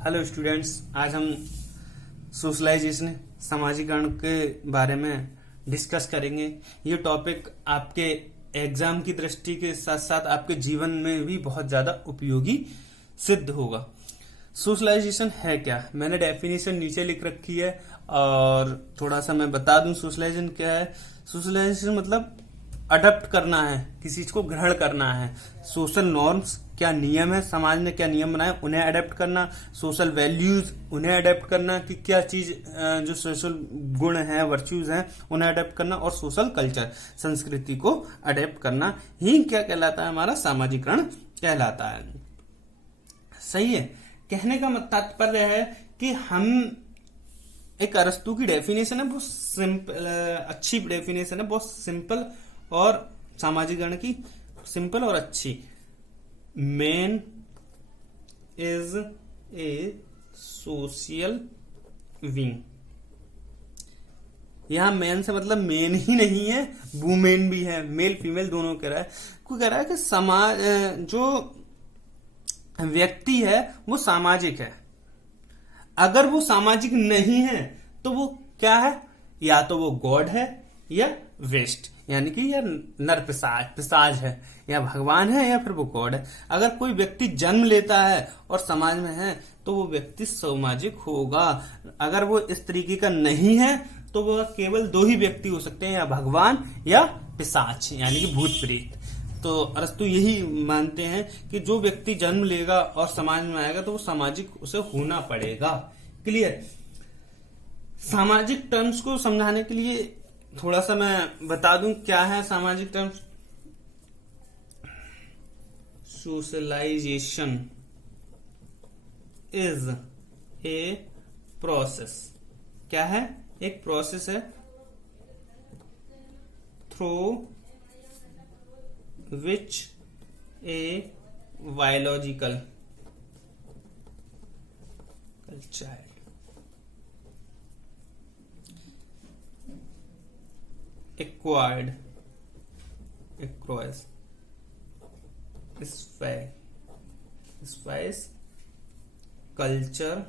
Hello students, आज हम socialisation सामाजिकरण के बारे में डिस्कस करेंगे। ये टॉपिक आपके एग्जाम की दृष्टि के साथ साथ आपके जीवन में भी बहुत ज्यादा उपयोगी सिद्ध होगा। सोशलाइजेशन है क्या, मैंने डेफिनेशन नीचे लिख रखी है और थोड़ा सा मैं बता दूं सोशलाइजेशन क्या है। सोशलाइजेशन मतलब अडॉप्ट करना है, किसी चीज को ग्रहण करना है। सोशल नॉर्म्स, क्या नियम है, समाज ने क्या नियम बनाए उन्हें अडेप्ट करना। सोशल वैल्यूज, उन्हें अडेप्ट करना कि क्या चीज जो सोशल गुण है, वर्च्यूज हैं, उन्हें अडेप्ट करना। और सोशल कल्चर, संस्कृति को अडेप्ट करना ही क्या कहलाता है, हमारा सामाजिकरण कहलाता है। सही है। कहने का तात्पर्य है कि हम एक अरस्तू की डेफिनेशन है, बहुत सिंपल, अच्छी डेफिनेशन है, बहुत सिंपल और सामाजिकरण की सिंपल और अच्छी। Man is a social being. यहां मैन से मतलब मेन ही नहीं है, वुमेन भी है, मेल फीमेल दोनों कह रहा है। कोई कह रहा है कि समाज, जो व्यक्ति है वो सामाजिक है। अगर वो सामाजिक नहीं है तो वो क्या है, या तो वो गॉड है या वेस्ट, यानी कि या नर पिशाच है, या भगवान है या फिर वो गॉड है। अगर कोई व्यक्ति जन्म लेता है और समाज में है तो वो व्यक्ति सामाजिक होगा। अगर वो इस तरीके का नहीं है तो वह केवल दो ही व्यक्ति हो सकते हैं, या भगवान या पिशाच, यानी कि भूत प्रेत। तो अरस्तु यही मानते हैं कि जो व्यक्ति जन्म लेगा और समाज में आएगा तो वो सामाजिक उसे होना पड़ेगा। क्लियर। सामाजिक टर्म्स को समझाने के लिए थोड़ा सा मैं बता दूं क्या है सामाजिक terms. Socialization is a process. क्या है, एक प्रोसेस है through which a biological child acquired across space, culture,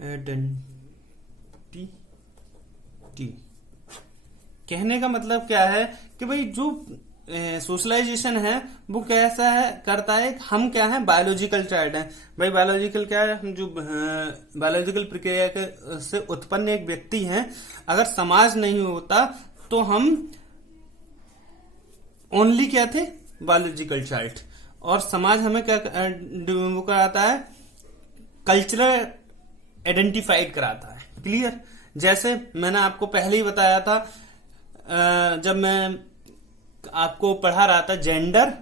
identity। कहने का मतलब क्या है कि भाई जो सोशलाइजेशन है वो कैसा है, करता है, हम क्या है, बायोलॉजिकल चाइल्ड है। भाई बायोलॉजिकल क्या है, हम जो बायोलॉजिकल प्रक्रिया से उत्पन्न एक व्यक्ति हैं। अगर समाज नहीं होता तो हम ओनली क्या थे, बायोलॉजिकल चाइल्ड। और समाज हमें क्या वो कराता है, कल्चरल आइडेंटिफाइड कराता है। क्लियर। जैसे मैंने आपको पहले ही बताया था, जब मैं आपको पढ़ा रहा था जेंडर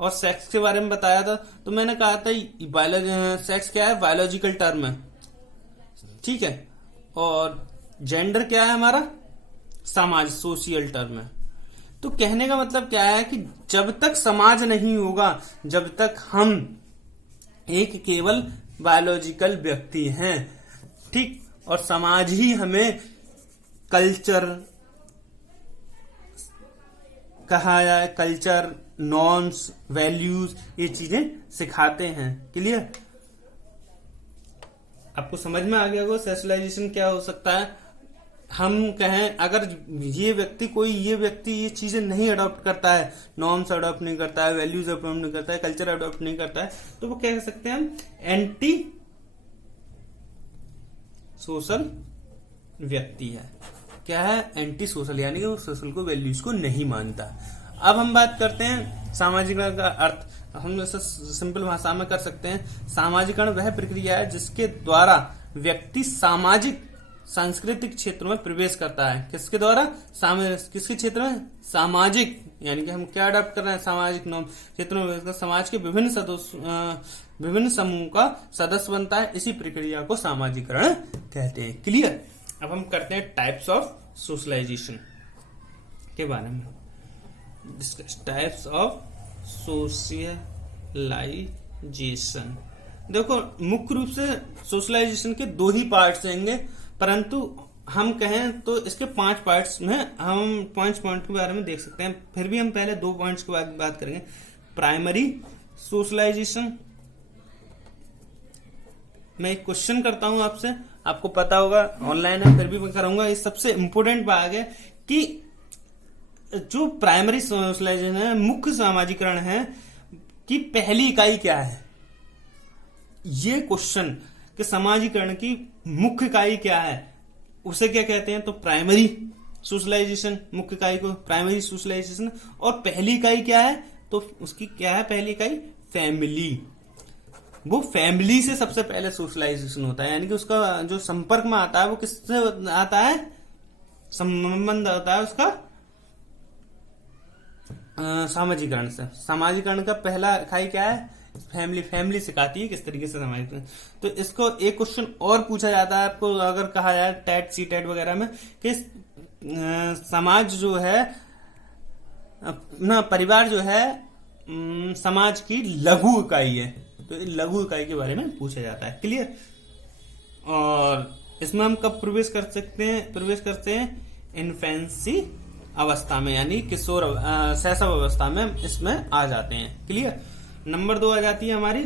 और सेक्स के बारे में बताया था, तो मैंने कहा था सेक्स क्या है, बायोलॉजिकल टर्म है, ठीक है, और जेंडर क्या है हमारा, समाज, सोशल टर्म है। तो कहने का मतलब क्या है कि जब तक समाज नहीं होगा, जब तक हम एक केवल बायोलॉजिकल व्यक्ति हैं, ठीक, और समाज ही हमें कल्चर कहा जाए, कल्चर, नॉर्म्स, वैल्यूज, ये चीजें सिखाते हैं। क्लियर। आपको समझ में आ गया होगा सोशलाइजेशन क्या हो सकता है। हम कहें अगर ये व्यक्ति ये चीजें नहीं अडॉप्ट करता है, नॉर्म्स अडॉप्ट नहीं करता है, वैल्यूज अडॉप्ट नहीं करता है, कल्चर अडॉप्ट नहीं करता है, तो वो कह सकते हैं हम एंटी सोशल व्यक्ति है। क्या है, एंटी सोशल, यानी कि वो सोशल को, वैल्यूज को नहीं मानता। अब हम बात करते हैं सामाजिकरण का अर्थ। हम इसे सिंपल भाषा में कर सकते हैं। सामाजिकरण वह प्रक्रिया है जिसके द्वारा व्यक्ति सामाजिक सांस्कृतिक क्षेत्रों में प्रवेश करता है। किसके द्वारा, किसके क्षेत्र में, सामाजिक, यानी कि हम क्या अडॉप्ट कर रहे हैं, सामाजिक नॉर्म क्षेत्रों में समाज के विभिन्न समूह का सदस्य बनता है। इसी प्रक्रिया को सामाजिकरण कहते हैं। क्लियर। अब हम करते हैं टाइप्स ऑफ सोशलाइजेशन के बारे में डिस्कस। Types of socialisation. देखो, मुख्य रूप से सोशलाइजेशन के दो ही पार्ट्स रहेंगे, परंतु हम कहें तो इसके 5 पार्ट्स में हम 5 पॉइंट के बारे में देख सकते हैं। फिर भी हम पहले 2 पॉइंट्स की बात करेंगे। Primary socialization. मैं एक क्वेश्चन करता हूं आपसे, आपको पता होगा, ऑनलाइन है, फिर भी मैं करूंगा। ये सबसे इंपोर्टेंट भाग है कि जो प्राइमरी सोशलाइजेशन है, मुख्य सामाजिकरण है, कि पहली इकाई क्या है। ये क्वेश्चन कि समाजीकरण की मुख्य इकाई क्या है, उसे क्या कहते हैं, तो प्राइमरी सोशलाइजेशन। मुख्य इकाई को प्राइमरी सोशलाइजेशन। और पहली इकाई क्या है, तो उसकी क्या है पहली इकाई, फैमिली। वो फैमिली से सबसे पहले सोशलाइजेशन होता है, यानी कि उसका जो संपर्क में आता है वो किससे आता है, संबंध होता है उसका सामाजिकरण से। सामाजिकरण का पहला इकाई क्या है, फैमिली। फैमिली सिखाती है किस तरीके से सामाजिकरण। तो इसको एक क्वेश्चन और पूछा जाता है आपको, अगर कहा जाए टेट सी टेट वगैरह में, कि समाज जो है अपना, परिवार जो है समाज की लघु इकाई है। तो लघु इकाई के बारे में पूछा जाता है। क्लियर। और इसमें हम कब प्रवेश करते हैं इन्फेंसी अवस्था में, यानी किशोर शैशव अवस्था में इसमें आ जाते हैं। क्लियर। नंबर 2 आ जाती है हमारी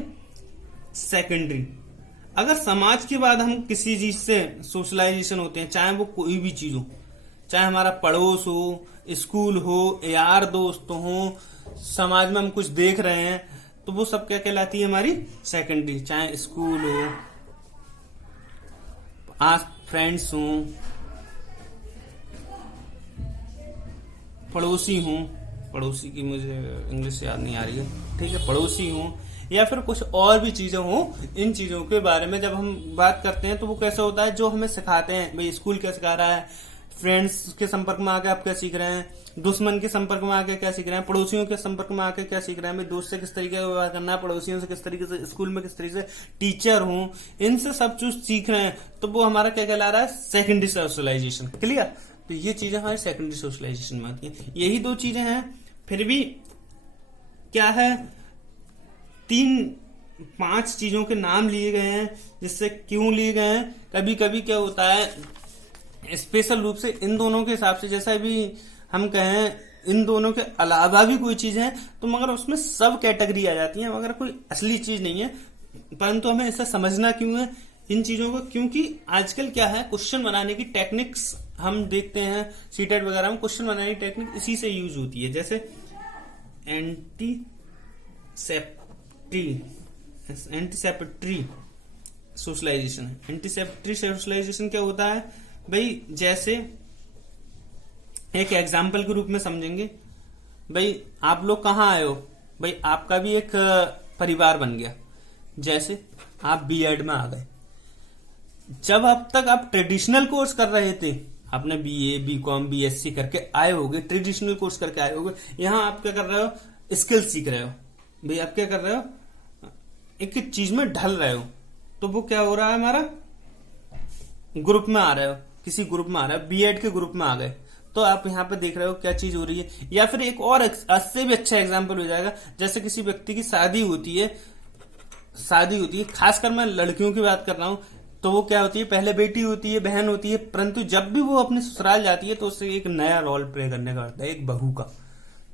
सेकेंडरी। अगर समाज के बाद हम किसी चीज से सोशलाइजेशन होते हैं, चाहे वो कोई भी चीज हो, चाहे हमारा पड़ोस हो, स्कूल हो, यार दोस्त हो, समाज में हम कुछ देख रहे हैं, तो वो सब क्या कहलाती है हमारी सेकेंडरी। चाहे स्कूल हो, आस फ्रेंड्स हो, पड़ोसी हूँ, पड़ोसी की मुझे इंग्लिश याद नहीं आ रही है, ठीक है, पड़ोसी हूँ, या फिर कुछ और भी चीजें हों, इन चीजों के बारे में जब हम बात करते हैं तो वो कैसे होता है, जो हमें सिखाते हैं। भाई स्कूल क्या सिखा रहा है, फ्रेंड्स के संपर्क में आके आप क्या सीख रहे हैं, दुश्मन के संपर्क में आके क्या सीख रहे हैं, पड़ोसियों के संपर्क में आके क्या सीख रहे हैं, भाई दोस्त से किस तरीके का व्यवहार करना है, पड़ोसियों से किस तरीके से, स्कूल में किस तरीके से, टीचर हूँ, इनसे सब चीज सीख रहे हैं, तो वो हमारा क्या कहला रहा है, सेकेंडरी सोशलाइजेशन। क्लियर। तो ये चीजें हमारी सेकेंडरी सोशलाइजेशन में आती है। यही 2 चीजें हैं। फिर भी क्या है, 3-5 चीजों के नाम लिए गए हैं, जिससे क्यों लिए गए हैं, कभी कभी क्या होता है स्पेशल रूप से इन दोनों के हिसाब से, जैसा भी हम कहें इन दोनों के अलावा भी कोई चीज है तो मगर उसमें सब कैटेगरी आ जाती है, मगर कोई असली चीज नहीं है। परंतु हमें ऐसा समझना क्यों है इन चीजों को, क्योंकि आजकल क्या है, क्वेश्चन बनाने की टेक्निक्स हम देखते हैं सीटेट वगैरह में, क्वेश्चन बनाने की टेक्निक इसी से यूज होती है। जैसे एंटीसेप्टरी सोशलाइजेशन। एंटीसेप्टरी सोशलाइजेशन क्या होता है भाई, जैसे एक एग्जाम्पल के रूप में समझेंगे। भाई आप लोग कहाँ आए हो, भाई आपका भी एक परिवार बन गया। जैसे आप बीएड में आ गए, जब अब तक आप ट्रेडिशनल कोर्स कर रहे थे, आपने बीए, बीकॉम, बीएससी करके आए होगे, ट्रेडिशनल कोर्स करके आए होगे, यहां आप क्या कर रहे हो, स्किल सीख रहे हो। भाई आप क्या कर रहे हो, एक चीज में ढल रहे हो, तो वो क्या हो रहा है, हमारा ग्रुप में आ रहे हो, किसी ग्रुप में आ रहे हो, बीएड के ग्रुप में आ गए, तो आप यहाँ पे देख रहे हो क्या चीज हो रही है। या फिर एक और इससे भी अच्छा एग्जाम्पल हो जाएगा, जैसे किसी व्यक्ति की शादी होती है, खासकर मैं लड़कियों की बात कर रहा हूं, तो वो क्या होती है, पहले बेटी होती है, बहन होती है, परंतु जब भी वो अपने ससुराल जाती है तो उससे एक नया रोल प्ले करने का होता है, एक बहू का।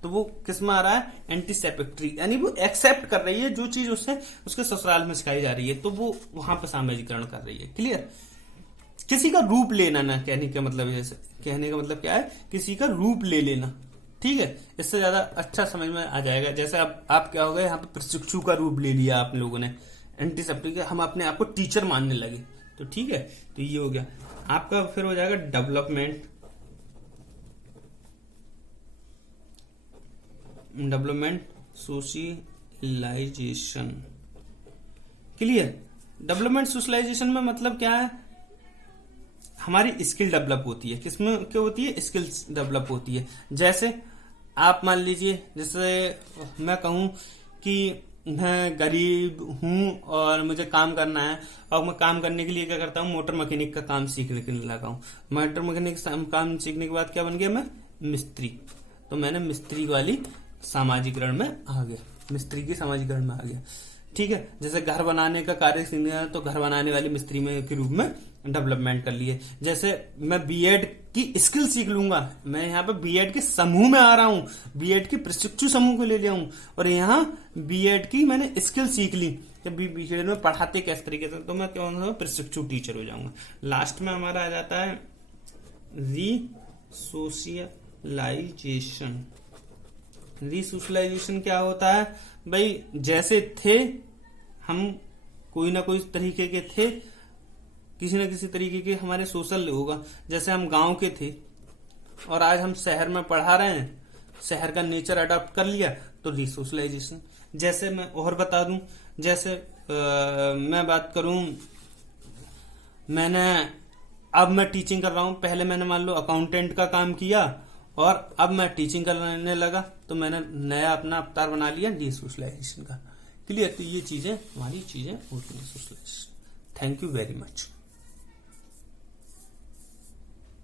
तो वो किस में आ रहा है, एंटीसेप्टरी, यानी वो एक्सेप्ट कर रही है जो चीज उससे उसके ससुराल में सिखाई जा रही है, तो वो वहां पर सामाजिकरण कर रही है। क्लियर। किसी का रूप लेना, ना कहने का मतलब, जैसे कहने का मतलब क्या है, किसी का रूप ले लेना। ठीक है, इससे ज्यादा अच्छा समझ में आ जाएगा। जैसे आप क्या हो गए, यहाँ पे प्रशिक्षु का रूप ले लिया आप लोगों ने, एंटीसेप्टिक, हम अपने आप को टीचर मानने लगे, तो ठीक है, तो ये हो गया आपका। फिर हो जाएगा development socialization. Clear. Development socialization में मतलब क्या है, हमारी स्किल डेवलप होती है। किसमें क्या होती है, स्किल्स डेवलप होती है। जैसे आप मान लीजिए, जैसे मैं कहूं कि मैं गरीब हूं और मुझे काम करना है, और मैं काम करने के लिए क्या करता हूं, मोटर मैकेनिक का काम सीखने के लिए लगा हूं। मोटर मैकेनिक काम सीखने के बाद क्या बन गया, मैं मिस्त्री। तो मैंने मिस्त्री वाली सामाजिकरण में आ गया, मिस्त्री की सामाजिकरण में आ गया। ठीक है। जैसे घर बनाने का कार्य सीखना है, तो घर बनाने वाली मिस्त्री में के रूप में डेवलपमेंट कर लिए। जैसे मैं बीएड की स्किल सीख लूंगा, मैं यहाँ पे बीएड के समूह में आ रहा हूँ, बीएड के प्रशिक्षु समूह को ले लिया हूँ, और यहाँ बीएड की मैंने स्किल सीख ली कि बीएड में पढ़ाते किस तरीके से, तो मैं क्या होगा, प्रशिक्षु टीचर हो जाऊंगा। लास्ट में हमारा आ जाता है रीसोशलाइजेशन। रीसोशलाइजेशन क्या होता है भाई, जैसे थे हम कोई ना कोई तरीके के थे, किसी न किसी तरीके के हमारे सोशल होगा, जैसे हम गांव के थे और आज हम शहर में पढ़ा रहे हैं, शहर का नेचर अडॉप्ट कर लिया, तो रिसोशलाइजेशन। जैसे मैं और बता दूं, जैसे मैं बात करूं, अब मैं टीचिंग कर रहा हूं, पहले मैंने मान लो अकाउंटेंट का काम किया और अब मैं टीचिंग करने लगा, तो मैंने नया अपना अवतार बना लिया डिसोशलाइजेशन का। क्लियर? तो ये चीजें हमारी चीजें होती हैं socialization. Thank you very much.